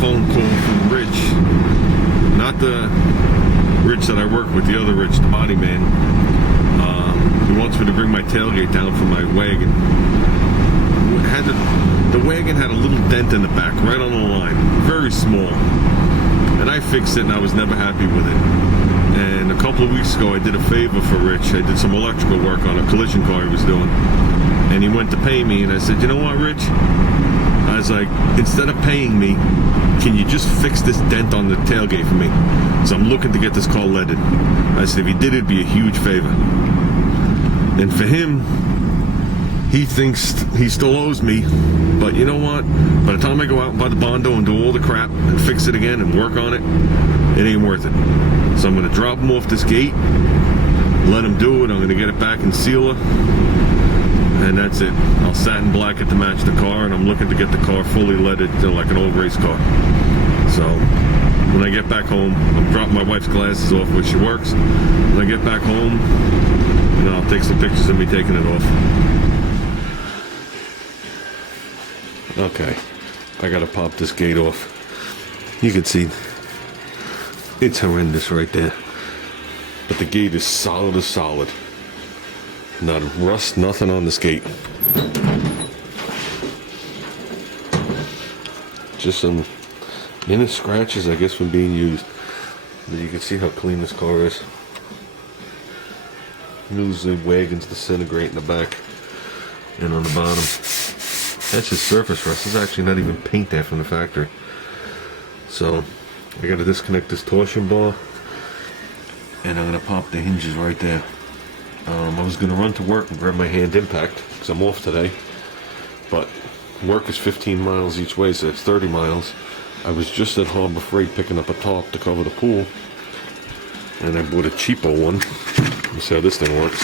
phone call from Rich. Not the Rich that I work with, the other Rich, the body man. He wants me to bring my tailgate down for my wagon. The wagon had a little dent in the back, right on the line. Very small. And I fixed it and I was never happy with it. And a couple of weeks ago I did a favor for Rich. I did some electrical work on a collision car he was doing. And he went to pay me and I said, you know what, Rich? I was like, instead of paying me, can you just fix this dent on the tailgate for me? So I'm looking to get this car leaded. I said, if he did, it'd be a huge favor. And for him, he thinks he still owes me, but you know what? By the time I go out and buy the Bondo and do all the crap and fix it again and work on it, it ain't worth it. So I'm going to drop him off this gate, let him do it. I'm going to get it back in sealer, and that's it. I'll satin black it to match the car, and I'm looking to get the car fully leaded to like an old race car. So when I get back home, I'm dropping my wife's glasses off where she works. When I get back home, and I'll take some pictures of me taking it off. Okay, I gotta pop this gate off. You can see it's horrendous right there, but the gate is solid as solid. Not a rust, nothing on this gate. Just some inner scratches, I guess, from being used. But you can see how clean this car is. Usually wagons disintegrate in the back and on the bottom. That's just surface rust. There's actually not even paint there from the factory. So I gotta disconnect this torsion bar, and I'm gonna pop the hinges right there. I was gonna run to work and grab my hand impact because I'm off today, but work is 15 miles each way, so it's 30 miles. I was just at Harbor Freight picking up a tarp to cover the pool, and I bought a cheapo one. Let's see how this thing works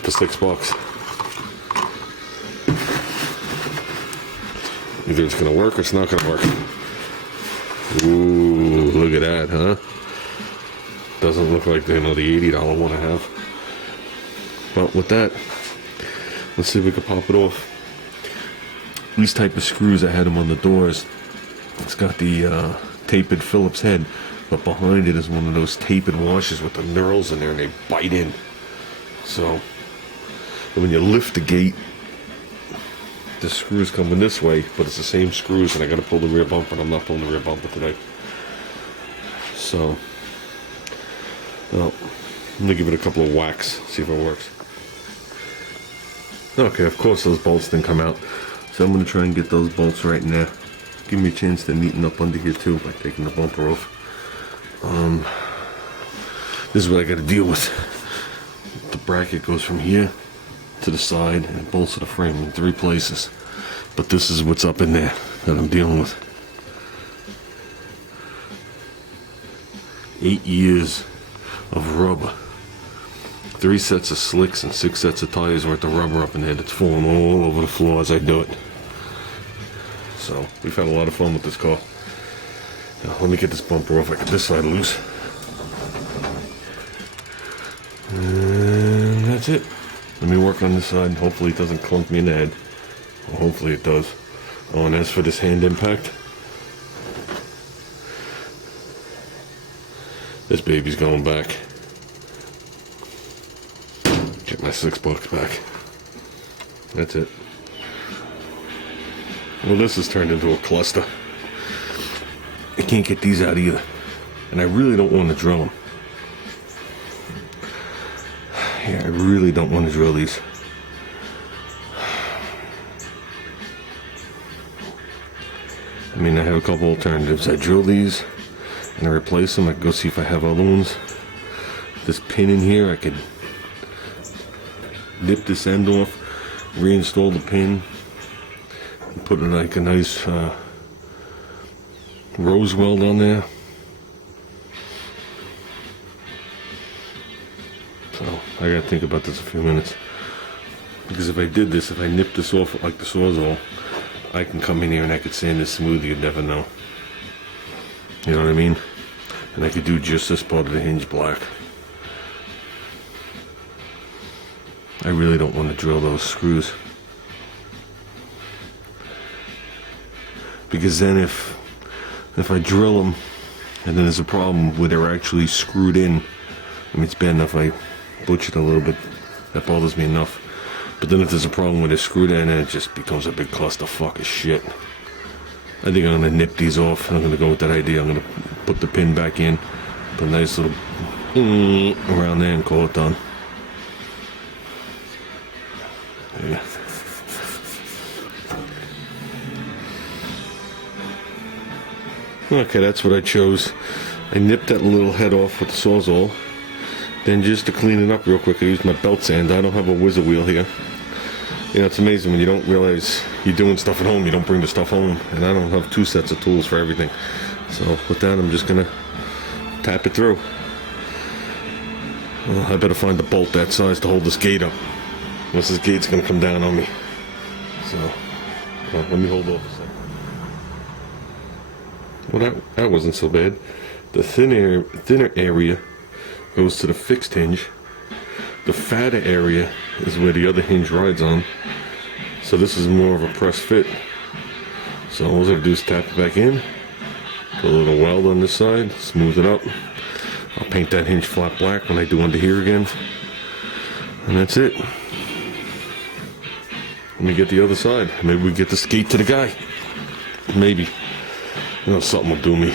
for $6. Either it's gonna work or it's not gonna work. Ooh, look at that, huh? Doesn't look like the $80 one I have. But with that, let's see if we can pop it off. These type of screws, I had them on the doors. It's got the tapered Phillips head, but behind it is one of those tapered washers with the knurls in there, and they bite in. So when you lift the gate, the screws coming this way, but it's the same screws, and I gotta pull the rear bumper, and I'm not pulling the rear bumper today. So, well, I'm gonna give it a couple of whacks, see if it works. Okay, of course those bolts didn't come out, so I'm gonna try and get those bolts right in there. Give me a chance to neaten up under here too by taking the bumper off. This is what I gotta deal with. The bracket goes from here to the side and it bolts to the frame in 3 places, but this is what's up in there that I'm dealing with. 8 years of rubber, 3 sets of slicks and 6 sets of tires worth of rubber up in there that's falling all over the floor as I do it. So we've had a lot of fun with this car. Now, let me get this bumper off. I got this side loose, and that's it. Let me work on this side. Hopefully it doesn't clunk me in the head. Well, hopefully it does. Oh, and as for this hand impact, this baby's going back. Get my $6 back. That's it. Well, this has turned into a cluster. I can't get these out either, and I really don't want to drill them. Yeah, I really don't want to drill these. I mean, I have a couple alternatives. I drill these and I replace them. I can go see if I have other ones. This pin in here, I could nip this end off, reinstall the pin, and put like a nice rose weld on there. So I gotta think about this a few minutes, because if I did this, if I nipped this off like the Sawzall, I can come in here and I could sand this smooth. You'd never know. You know what I mean? And I could do just this part of the hinge black. I really don't want to drill those screws, because then if if I drill them and then there's a problem where they're actually screwed in, I mean, it's bad enough I butchered a little bit. That bothers me enough. But then if there's a problem where they're screwed in, it just becomes a big clusterfuck of shit. I think I'm going to nip these off. I'm going to go with that idea. I'm going to put the pin back in, put a nice little around there and call it done. Yeah. Okay, that's what I chose. I nipped that little head off with the Sawzall. Then just to clean it up real quick, I used my belt sander. I don't have a whizzer wheel here. You know, it's amazing when you don't realize you're doing stuff at home, you don't bring the stuff home. And I don't have 2 sets of tools for everything. So with that, I'm just going to tap it through. Well, I better find the bolt that size to hold this gate up. Unless this gate's going to come down on me. So, well, let me hold off a second. Well, that wasn't so bad. The thinner area goes to the fixed hinge. The fatter area is where the other hinge rides on. So this is more of a press fit. So all I gotta do is tap it back in, put a little weld on this side, smooth it up. I'll paint that hinge flat black when I do under here again. And that's it. Let me get the other side. Maybe we get the skate to the guy. Maybe. You know, something will do me.